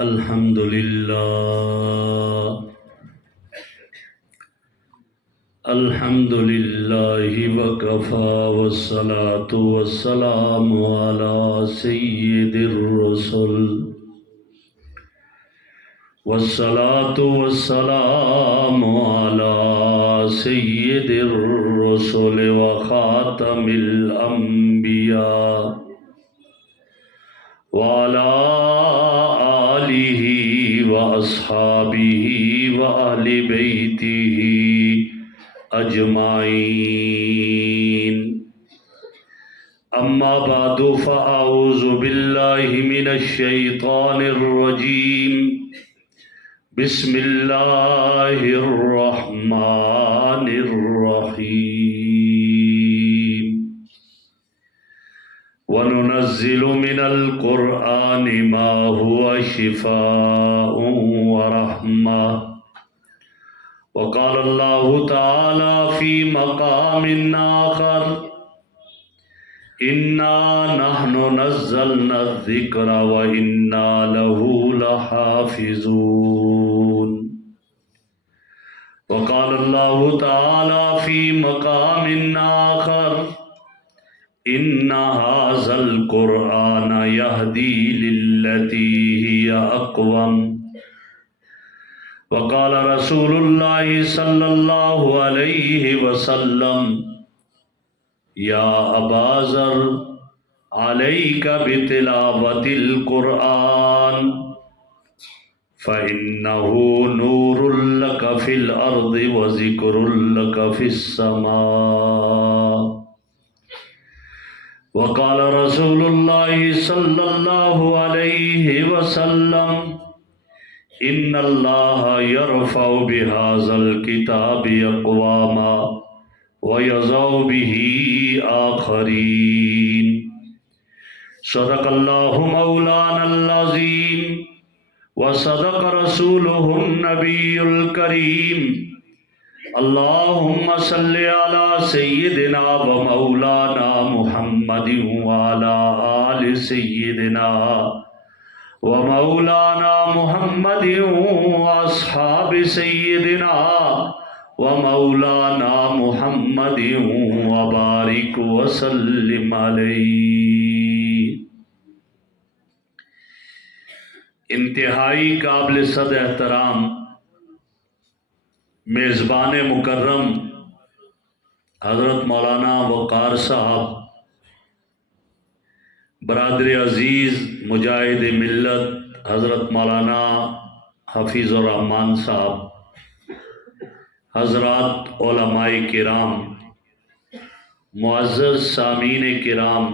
الحمد لله الحمد لله وكفى والصلاة والسلام على سيد الرسل والصلاة والسلام على سيد الرسل وخاتم الأنبياء وعلى آله وأصحابه وأهل بيته أجمعين أما بعد فأعوذ بالله من الشيطان الرجيم بسم الله الرحمن الرحيم وننزل من القرآن ما هو شفاء ورحمة وقال الله تعالى في مقام آخر إنا نحن نزلنا الذكر وإنا له لحافظون وقال الله تعالى في مقام آخر إن هذا القرآن يهدي للتي هي أقوم وقال رسول الله صلى الله عليه وسلم يا أبا ذر عليك بتلاوة القرآن فإنه نور لك في الأرض وذكر لك في السماء وقال رسول الله صلى الله عليه وسلم إن الله يرفع بهذا الكتاب أقواما ويضع به آخرين صدق الله مولانا العظيم وصدق رسوله النبي الكريم اللهم صل على سيدنا ومولانا محمد وعلى آل سيدنا ومولانا محمد وأصحاب سيدنا ومولانا محمد وبارك وسلم عليه۔ انتہائی قابل صد احترام میزبان مکرم حضرت مولانا وقار صاحب، برادر عزیز مجاہد ملت حضرت مولانا حفیظ الرحمان صاحب، حضرات علماء کرام، معزز سامعین کرام،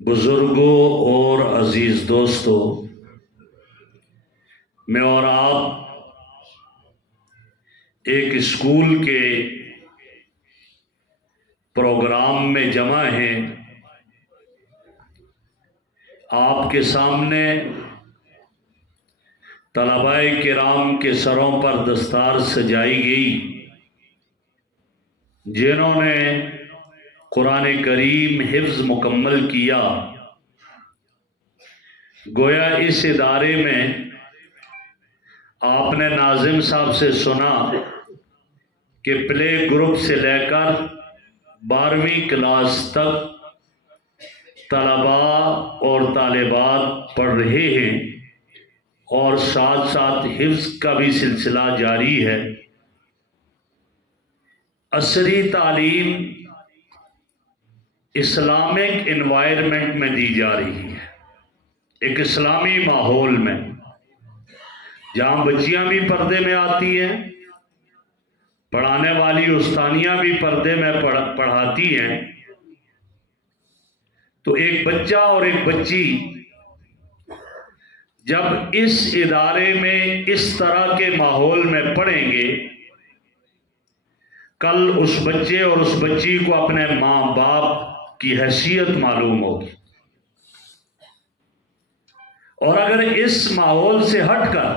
بزرگوں اور عزیز دوستوں، میں اور آپ ایک اسکول کے پروگرام میں جمع ہیں۔ آپ کے سامنے طلباء کرام کے سروں پر دستار سجائی گئی، جنہوں نے قرآن کریم حفظ مکمل کیا۔ گویا اس ادارے میں آپ نے ناظم صاحب سے سنا کہ پلے گروپ سے لے کر 12ویں کلاس تک طلباء اور طالبات پڑھ رہے ہیں، اور ساتھ ساتھ حفظ کا بھی سلسلہ جاری ہے۔ عصری تعلیم اسلامک انوائرمنٹ میں دی جا رہی ہے، ایک اسلامی ماحول میں، جہاں بچیاں بھی پردے میں آتی ہیں، پڑھانے والی استانیاں بھی پردے میں پڑھاتی ہیں۔ تو ایک بچہ اور ایک بچی جب اس ادارے میں اس طرح کے ماحول میں پڑھیں گے، کل اس بچے اور اس بچی کو اپنے ماں باپ کی حیثیت معلوم ہوگی۔ اور اگر اس ماحول سے ہٹ کر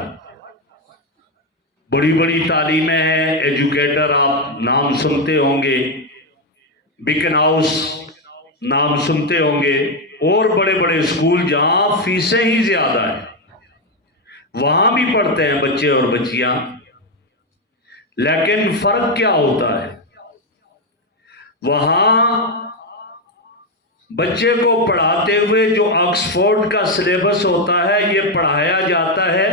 بڑی بڑی تعلیمیں ہیں، ایجوکیٹر آپ نام سنتے ہوں گے، بیکن ہاؤس نام سنتے ہوں گے، اور بڑے بڑے اسکول جہاں فیسیں ہی زیادہ ہیں، وہاں بھی پڑھتے ہیں بچے اور بچیاں، لیکن فرق کیا ہوتا ہے؟ وہاں بچے کو پڑھاتے ہوئے جو آکسفورڈ کا سلیبس ہوتا ہے یہ پڑھایا جاتا ہے،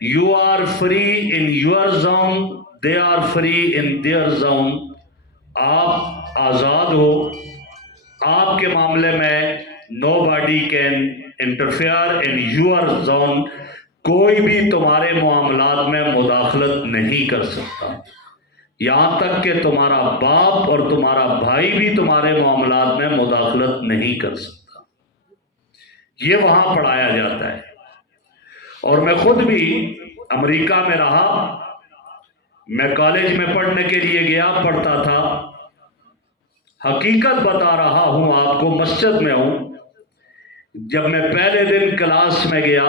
you are free in your zone, they are free in their zone. آپ آزاد ہو، آپ کے معاملے میں nobody can interfere in your zone, کوئی بھی تمہارے معاملات میں مداخلت نہیں کر سکتا، یہاں تک کہ تمہارا باپ اور تمہارا بھائی بھی تمہارے معاملات میں مداخلت نہیں کر سکتا. یہ وہاں پڑھایا جاتا ہے. اور میں خود بھی امریکہ میں رہا، میں کالج میں پڑھنے کے لیے گیا، پڑھتا تھا. حقیقت بتا رہا ہوں آپ کو، مسجد میں ہوں، جب میں پہلے دن کلاس میں گیا،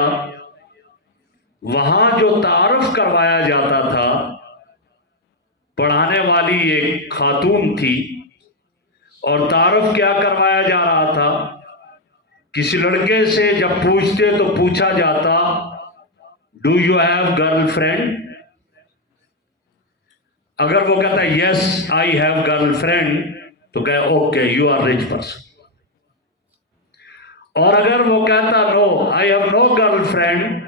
وہاں جو تعارف کروایا جاتا تھا، پڑھانے والی ایک خاتون تھی، اور تعارف کیا کروایا جا رہا تھا؟ کسی لڑکے سے جب پوچھتے تو پوچھا جاتا do you have girlfriend? اگر وہ کہتا yes I have girlfriend تو کہے okay you are rich person. اور اگر وہ کہتا no I have no girlfriend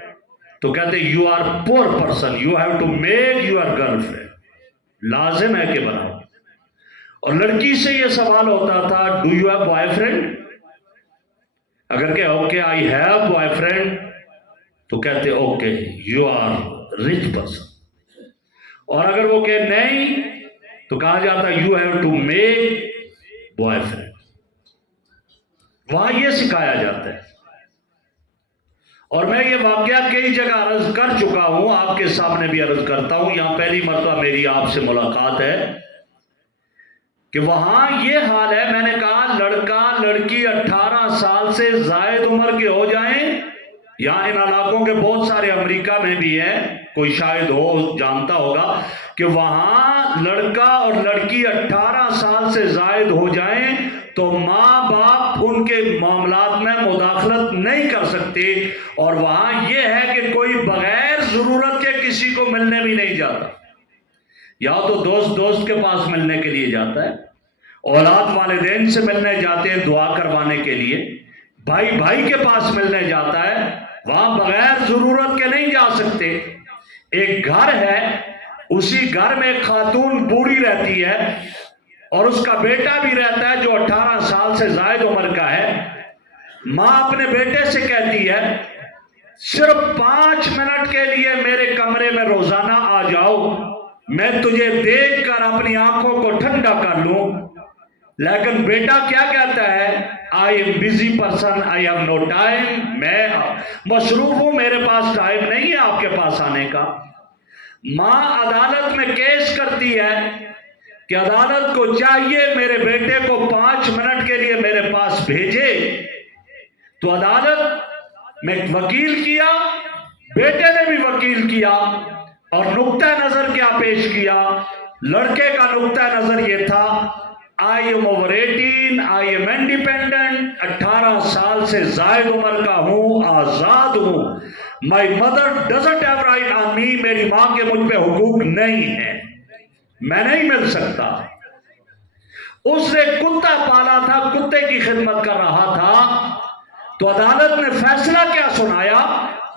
تو کہتے you are poor person, you have to make your girlfriend. لازم ہے کہ بناؤ. اور لڑکی سے یہ سوال ہوتا تھا do you have boyfriend? اگر کہ okay I have boyfriend تو کہتے okay you are rich person. اور اگر وہ کہ نہیں تو کہا جاتا you have to make boyfriend. وہاں یہ سکھایا جاتا ہے. اور میں یہ واقعہ کئی جگہ عرض کر چکا ہوں، آپ کے سامنے بھی عرض کرتا ہوں، یہاں پہلی مرتبہ میری آپ سے ملاقات ہے کہ وہاں یہ حال ہے. میں نے کہا لڑکا لڑکی 18 سال سے زائد عمر کے ہو جائیں، یہاں ان علاقوں کے بہت سارے امریکہ میں بھی ہیں، کوئی شاید ہو جانتا ہوگا کہ وہاں لڑکا اور لڑکی 18 سال سے زائد ہو جائیں تو ماں باپ ان کے معاملات میں مداخلت نہیں کر سکتے. اور وہاں یہ ہے کہ کوئی بغیر ضرورت کے کسی کو ملنے بھی نہیں جاتا، یا تو دوست کے پاس ملنے کے لیے جاتا ہے، اولاد والدین سے ملنے جاتے ہیں دعا کروانے کے لیے، بھائی کے پاس ملنے جاتا ہے، وہاں بغیر ضرورت کے نہیں جا سکتے. ایک گھر ہے، اسی گھر میں ایک خاتون بوڑھی رہتی ہے اور اس کا بیٹا بھی رہتا ہے جو 18 سال سے زائد عمر کا ہے. ماں اپنے بیٹے سے کہتی ہے صرف 5 منٹ کے لیے میرے کمرے میں روزانہ آ جاؤ، میں تجھے دیکھ کر اپنی آنکھوں کو ٹھنڈا کر لوں. لیکن بیٹا کیا کہتا ہے I am busy person, I have know time, میں مصروف ہوں، میرے پاس ٹائم نہیں ہے آپ کے پاس آنے کا. ماں عدالت میں کیس کرتی ہے کہ عدالت کو چاہیے میرے بیٹے کو 5 منٹ کے لیے میرے پاس بھیجے. تو عدالت میں وکیل کیا، بیٹے نے بھی وکیل کیا، اور نقطہ نظر کیا پیش کیا؟ لڑکے کا نقطہ نظر یہ تھا I am over 18، I am independent, 18 سال سے زائد عمر کا ہوں، آزاد ہوں. My mother doesn't have right on me, میری ماں کے مجھ پہ حقوق نہیں ہیں، میں نہیں مل سکتا. اس نے کتا پالا تھا، کتے کی خدمت کر رہا تھا. تو عدالت نے فیصلہ کیا سنایا،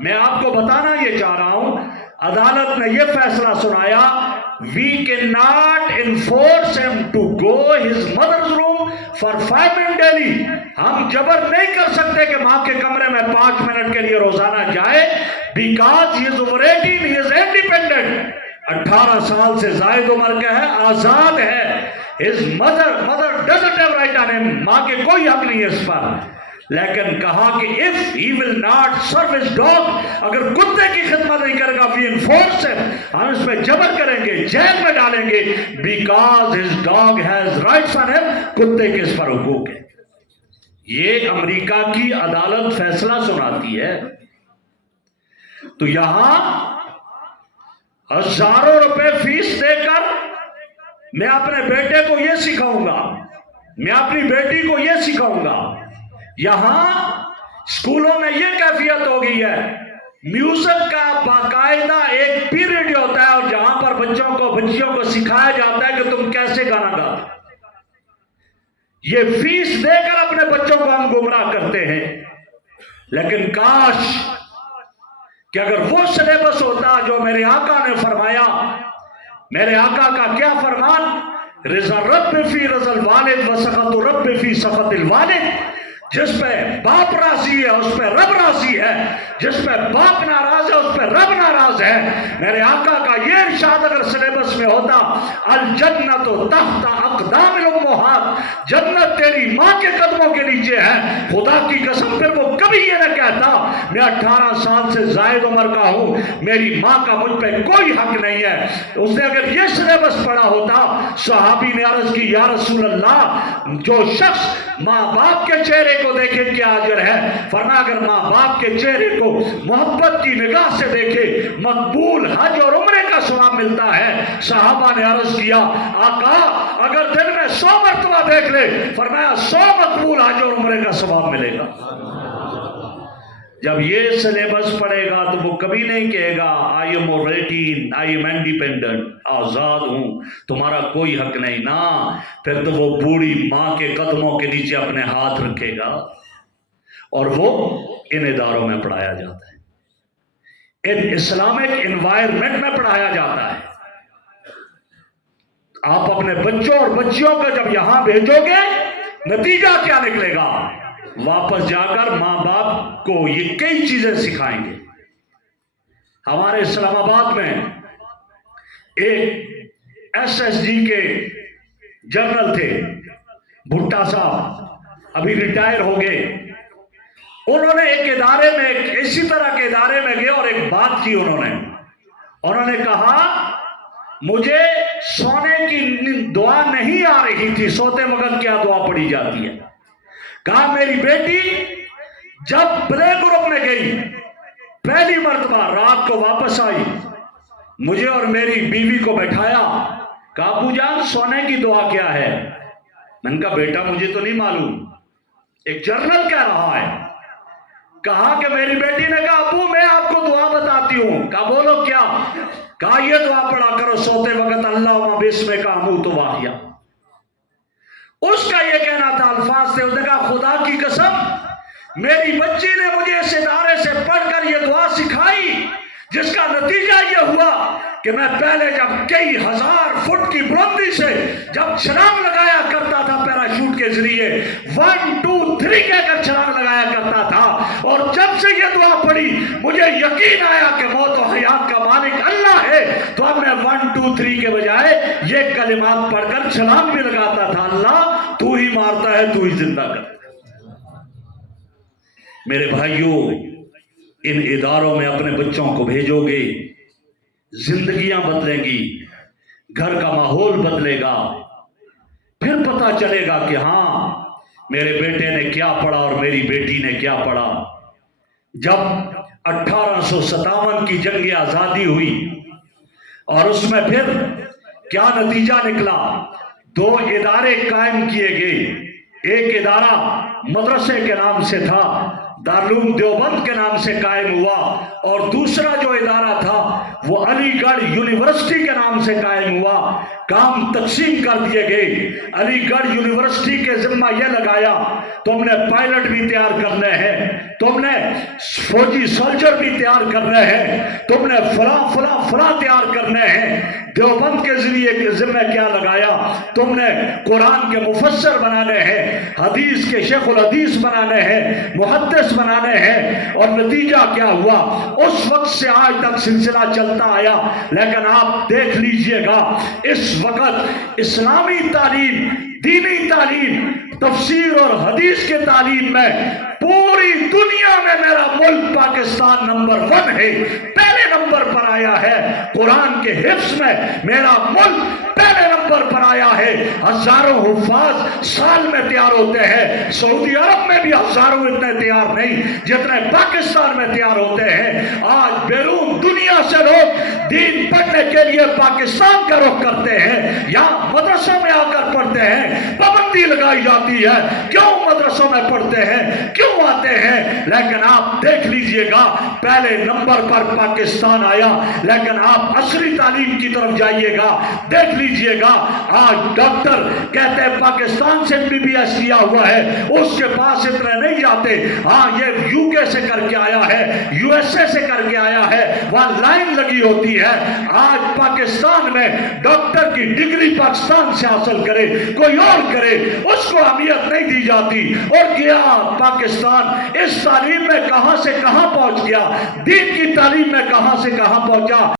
میں آپ کو بتانا یہ چاہ رہا ہوں. عدالت نے یہ فیصلہ سنایا we cannot enforce him to go his mother's room for 5 minutes daily. ہم جبر نہیں کر سکتے کہ ماں کے کمرے میں 5 منٹ کے لیے روزانہ جائے، because he is over 18, he is independent. 18 سال سے زائد عمر کا ہے، آزاد ہے. his mother doesn't have right on him، ماں کے کوئی حق نہیں ہے اس پر. لیکن کہا کہ if he will not serve his dog، اگر کتے کی خدمت نہیں کرے گا we enforce him، ہم اس پہ جبر کریں گے، جیل میں ڈالیں گے، because his dog has rights on him، کتے کے اس پر حقوق ہے. یہ امریکہ کی عدالت فیصلہ سناتی ہے. تو یہاں ہزاروں روپے فیس دے کر میں اپنے بیٹے کو یہ سکھاؤں گا، میں اپنی بیٹی کو یہ سکھاؤں گا. یہاں اسکولوں میں یہ کیفیت ہو گئی ہے، میوزک کا باقاعدہ ایک پیریڈ ہوتا ہے، اور جہاں پر بچیوں کو سکھایا جاتا ہے کہ تم کیسے گانا گا۔ یہ فیس دے کر اپنے بچوں کو ہم گمراہ کرتے ہیں، لیکن کاش کہ اگر وہ سلیبس ہوتا جو میرے آقا نے فرمایا۔ میرے آقا کا کیا فرمان؟ رضا رب فی رضا الوالد و سخط رب فی سخط الوالد۔ جس پہ باپ راضی ہے اس پہ رب راضی ہے، جس پہ باپ ناراض ہے اس پہ رب ناراض ہے۔ میرے آقا کا یہ ارشاد اگر سلیبس میں ہوتا، الجنت تحت اقدام الامہات، جنت تیری ماں کے قدموں کے نیچے ہے، خدا کی قسم پھر وہ کبھی یہ نہ کہتا میں 18 سال سے زائد عمر کا ہوں، میری ماں کا مجھ پہ کوئی حق نہیں ہے۔ اس نے اگر یہ سلیبس پڑھا ہوتا، صحابی نے عرض کی یا رسول اللہ، جو شخص ماں باپ کے چہرے کو دیکھے کیا اجر ہے؟ فرمایا اگر ماں باپ کے چہرے کو محبت کی نگاہ سے دیکھے مقبول حج اور عمرے کا ثواب ملتا ہے۔ صحابہ نے عرض کیا آقا اگر دن میں 100 مرتبہ دیکھ لے، فرمایا 100 مقبول حج اور عمرے کا ثواب ملے گا۔ جب یہ سلیبس پڑھے گا تو وہ کبھی نہیں کہے گا I am over eighteen, I am independent, آزاد ہوں، تمہارا کوئی حق نہیں۔ نا پھر تو وہ بوڑھی ماں کے قدموں کے نیچے اپنے ہاتھ رکھے گا، اور وہ ان اداروں میں پڑھایا جاتا ہے، ان اسلامک انوائرمنٹ میں پڑھایا جاتا ہے۔ آپ اپنے بچوں اور بچیوں کو جب یہاں بھیجو گے، نتیجہ کیا نکلے گا؟ واپس جا کر ماں باپ کو یہ کئی چیزیں سکھائیں گے۔ ہمارے اسلام آباد میں ایک ایس ایس جی کے جنرل تھے، بھٹا صاحب، ابھی ریٹائر ہو گئے۔ انہوں نے ایک ادارے میں، اسی طرح کے ادارے میں گئے اور ایک بات کی انہوں نے کہا مجھے سونے کی دعا نہیں آ رہی تھی، سوتے وقت کیا دعا پڑھی جاتی ہے؟ کہا میری بیٹی جب پلے گروپ میں گئی، پہلی مرتبہ رات کو واپس آئی، مجھے اور میری بیوی کو بٹھایا، کہا ابو جان سونے کی دعا کیا ہے؟ میں نے کہا بیٹا مجھے تو نہیں معلوم، ایک جرنل کہہ رہا ہے۔ کہا کہ میری بیٹی نے کہا ابو میں آپ کو دعا بتاتی ہوں۔ کہا بولو کیا؟ کہا یہ دعا پڑھا کرو سوتے وقت، اللہم بسمک اموت واحیا۔ اس کا یہ کہنا تھا، الفاظ تھے، اس نے کہا خدا کی قسم میری بچی نے مجھے اس ادارے سے پڑھ کر یہ دعا سکھائی، جس کا نتیجہ یہ ہوا کہ میں پہلے جب کئی ہزار فٹ کی بلندی سے جب چھلانگ لگایا کرتا تھا پیراشوٹ کے ذریعے، 1 2 3 کہہ کر چھلانگ لگایا کرتا تھا، اور جب سے یہ دعا پڑھی مجھے یقین آیا کہ موت و حیات کا مالک اللہ ہے، تو اب میں 1 2 3 کے بجائے یہ کلمات پڑھ کر چھلانگ بھی لگاتا تھا، اللہ تو ہی مارتا ہے، تو ہی زندہ کرتا ہے۔ میرے بھائیوں، ان اداروں میں اپنے بچوں کو بھیجو گے، زندگیاں بدلیں گی، گھر کا ماحول بدلے گا، پھر پتہ چلے گا کہ ہاں میرے بیٹے نے کیا پڑھا اور میری بیٹی نے کیا پڑھا۔ جب 1857 کی جنگ آزادی ہوئی اور اس میں پھر کیا نتیجہ نکلا، 2 ادارے قائم کیے گئے، ایک ادارہ مدرسے کے نام سے تھا، دارالعلوم دیوبند کے نام سے قائم ہوا، اور دوسرا جو ادارہ تھا وہ علی گڑھ یونیورسٹی کے نام سے قائم ہوا۔ کام تقسیم کر دیے گئے۔ علی گڑھ یونیورسٹی کے ذمہ یہ لگایا تم نے پائلٹ بھی تیار کرنے ہیں، تم نے فوجی سولجر بھی تیار کرنے ہیں، تم نے فلاں فلاں فلاں تیار کرنے ہیں۔ دیوبند کے ذریعے ذمہ کیا لگایا؟ تم نے قرآن کے مفسر بنانے ہیں، حدیث کے شیخ الحدیث بنانے ہیں، محدث بنانے ہیں، اور نتیجہ کیا ہوا؟ اس وقت سے آج تک سلسلہ چلتا آیا، لیکن آپ دیکھ لیجئے گا اس وقت اسلامی تعلیم، دینی تعلیم، تفسیر اور حدیث کے تعلیم میں پوری دنیا میں میرا ملک پاکستان نمبر 1 ہے، پہلے نمبر پر آیا ہے۔ قرآن کے حفظ میں میرا ملک پہلے نمبر پر آیا ہے، ہزاروں حفاظ سال میں تیار ہوتے ہیں، سعودی عرب میں بھی ہزاروں اتنے تیار نہیں جتنے پاکستان میں تیار ہوتے ہیں۔ آج بیرون دنیا سے لوگ دین پڑھنے کے لیے پاکستان کا رخ کرتے ہیں، یہاں مدرسوں میں آ کر پڑھتے ہیں، پابند پابندی لگائی جاتی ہے، کیوں مدرسوں میں پڑھتے ہیں، کیوں آتے ہیں؟ لیکن آپ دیکھ لیجئے گا پہلے نمبر پر پاکستان آیا، لیکن آپ عصری تعلیم کی طرف جائیے گا دیکھ لیجئے گا آج ڈاکٹر کہتے ہیں پاکستان سے BBS کیا ہوا ہے، اس کے پاس اتنے نہیں جاتے، ہاں یہ UK سے کر کے آیا ہے، USA سے کر کے آیا ہے، وہاں لائن لگی ہوتی ہے۔ آج پاکستان میں ڈاکٹر کی ڈگری پاکستان سے حاصل کرے کوئی اور کرے، اس کو اہمیت نہیں دی جاتی، اور گیا پاکستان اس تعلیم میں کہاں سے کہاں پہنچ گیا، دین کی تعلیم میں کہاں سے کہاں پہنچا۔